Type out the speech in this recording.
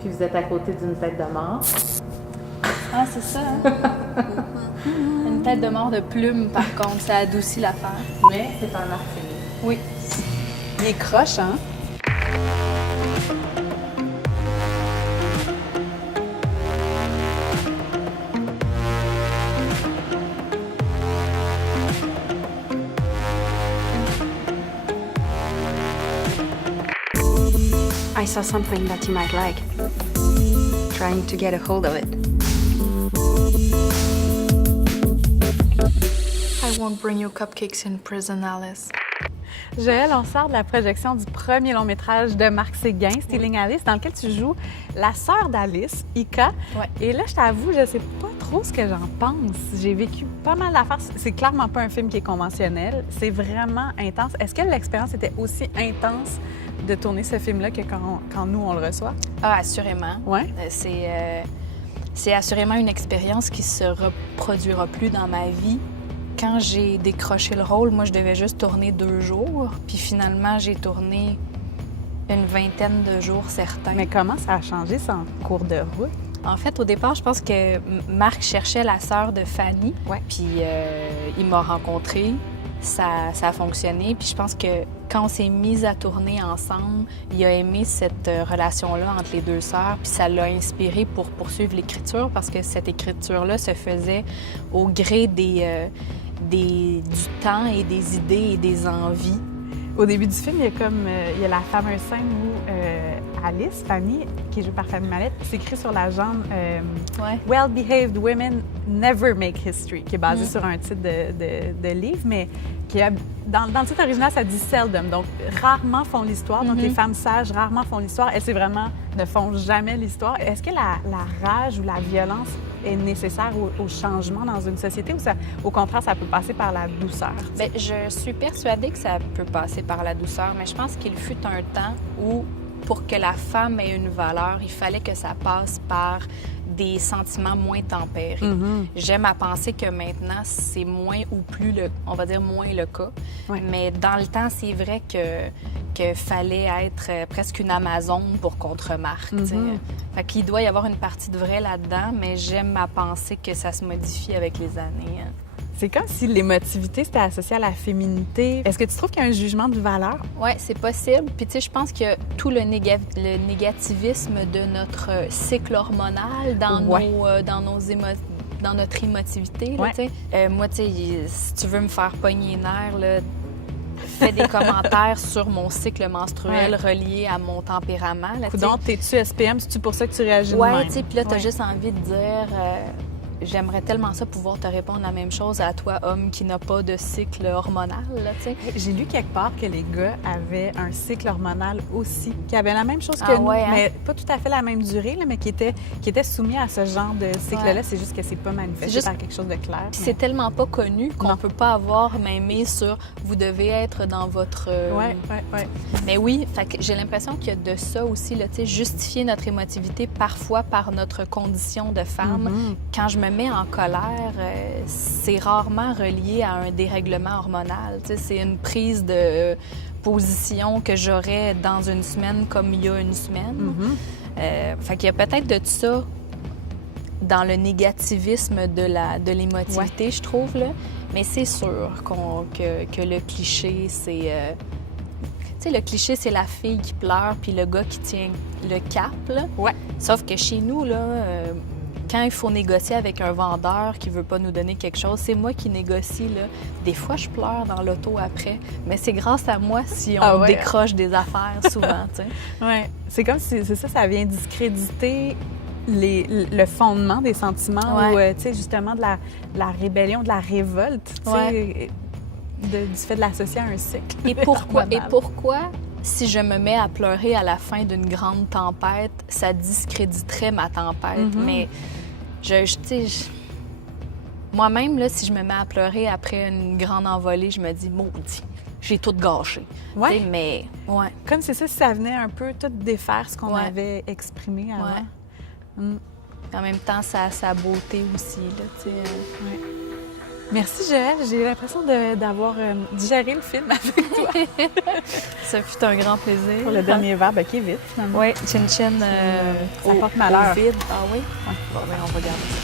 puis vous êtes à côté d'une tête de mort. Ah, c'est ça, hein? Une tête de mort de plume, par contre, ça adoucit l'affaire. Mais c'est un martyr. Oui. Il est croche, hein? I saw something that you might like. Trying to get a hold of it. I won't bring you cupcakes in prison, Alice. Joël, on sort de la projection du premier long-métrage de Marc Séguin, Stealing Alice, dans lequel tu joues la sœur d'Alice, Ika. Ouais. Et là, je t'avoue, je sais pas trop ce que j'en pense. J'ai vécu pas mal d'affaires. C'est clairement pas un film qui est conventionnel. C'est vraiment intense. Est-ce que l'expérience était aussi intense de tourner ce film-là que quand nous, on le reçoit? Ah, assurément. Ouais. C'est assurément une expérience qui se reproduira plus dans ma vie. Quand j'ai décroché le rôle, moi, je devais juste tourner 2 jours. Puis finalement, j'ai tourné une vingtaine de jours certains. Mais comment ça a changé ça en cours de route? En fait, au départ, je pense que Marc cherchait la sœur de Fanny. Ouais. Puis il m'a rencontrée. Ça a fonctionné. Puis je pense que quand on s'est mis à tourner ensemble, il a aimé cette relation-là entre les 2 sœurs. Puis ça l'a inspiré pour poursuivre l'écriture parce que cette écriture-là se faisait au gré du temps et des idées et des envies. Au début du film, il y a la fameuse scène où Alice, Fanny, qui est jouée par Fanny Mallette, s'écrit sur la jambe Ouais. Well-behaved women never make history, qui est basé sur un titre de livre, mais dans le titre original, ça dit seldom, donc rarement font l'histoire. Donc les femmes sages rarement font l'histoire. Elles, c'est vraiment ne font jamais l'histoire. Est-ce que la rage ou la violence est nécessaire au changement dans une société ou ça, au contraire, ça peut passer par la douceur? Bien, je suis persuadée que ça peut passer par la douceur, mais je pense qu'il fut un temps où, pour que la femme ait une valeur, il fallait que ça passe par des sentiments moins tempérés. J'aime à penser que maintenant, c'est moins ou plus, on va dire moins le cas. Ouais. Mais dans le temps, c'est vrai que fallait être presque une Amazone pour contre Marc. Fait qu'il doit y avoir une partie de vrai là-dedans, mais j'aime à penser que ça se modifie avec les années. C'est comme si l'émotivité, c'était associé à la féminité. Est-ce que tu trouves qu'il y a un jugement de valeur? Oui, c'est possible. Puis, tu sais, je pense que tout le négativisme de notre cycle hormonal dans, dans notre émotivité. Là, tu sais. Moi, tu sais, si tu veux me faire pogner les nerfs, là, fais des commentaires sur mon cycle menstruel relié à mon tempérament. Donc, t'es-tu SPM? C'est-tu pour ça que tu réagis de même? même? Oui, tu sais, puis là, t'as juste envie de dire... J'aimerais tellement ça pouvoir te répondre la même chose à toi, homme qui n'a pas de cycle hormonal, là, tu sais. J'ai lu quelque part que les gars avaient un cycle hormonal aussi, qui avait la même chose que nous, ouais, hein? mais pas tout à fait la même durée, là, mais qui était soumis à ce genre de cycle-là. Ouais. C'est juste que c'est pas manifesté par quelque chose de clair. Puis c'est tellement pas connu qu'on ne peut pas avoir même sur « vous devez être dans votre... Oui. Mais oui, fait que j'ai l'impression qu'il y a de ça aussi, là, tu sais, justifier notre émotivité parfois par notre condition de femme. Quand je me mets en colère, c'est rarement relié à un dérèglement hormonal. Tu sais, c'est une prise de position que j'aurais dans une semaine comme il y a une semaine. Fait qu'il y a peut-être de ça dans le négativisme de l'émotivité, je trouve. Là. Mais c'est sûr que le cliché, c'est... Tu sais, le cliché, c'est la fille qui pleure puis le gars qui tient le cap. Là. Ouais. Sauf que chez nous, là... quand il faut négocier avec un vendeur qui veut pas nous donner quelque chose, c'est moi qui négocie, là. Des fois, je pleure dans l'auto après, mais c'est grâce à moi si on décroche des affaires, souvent, tu sais. Oui, c'est comme si, ça vient discréditer le fondement des sentiments ou, tu sais, justement, de la rébellion, de la révolte, tu sais, du fait de l'associer à un cycle. Et pourquoi, si je me mets à pleurer à la fin d'une grande tempête, ça discréditerait ma tempête? Mais moi-même, là, si je me mets à pleurer après une grande envolée, je me dis, maudit, j'ai tout gâché. Ouais. Mais, comme c'est ça, si ça venait un peu tout défaire ce qu'on avait exprimé avant. En même temps, ça a sa beauté aussi, là, tu sais. Merci, Joël. J'ai l'impression d'avoir digéré le film avec toi. Ça fut un grand plaisir. Pour le dernier verre, qui est vite, finalement. Oui, chin-chin ça porte malheur. au vide. Ah oui? Ouais, bon, ben, on va garder ça.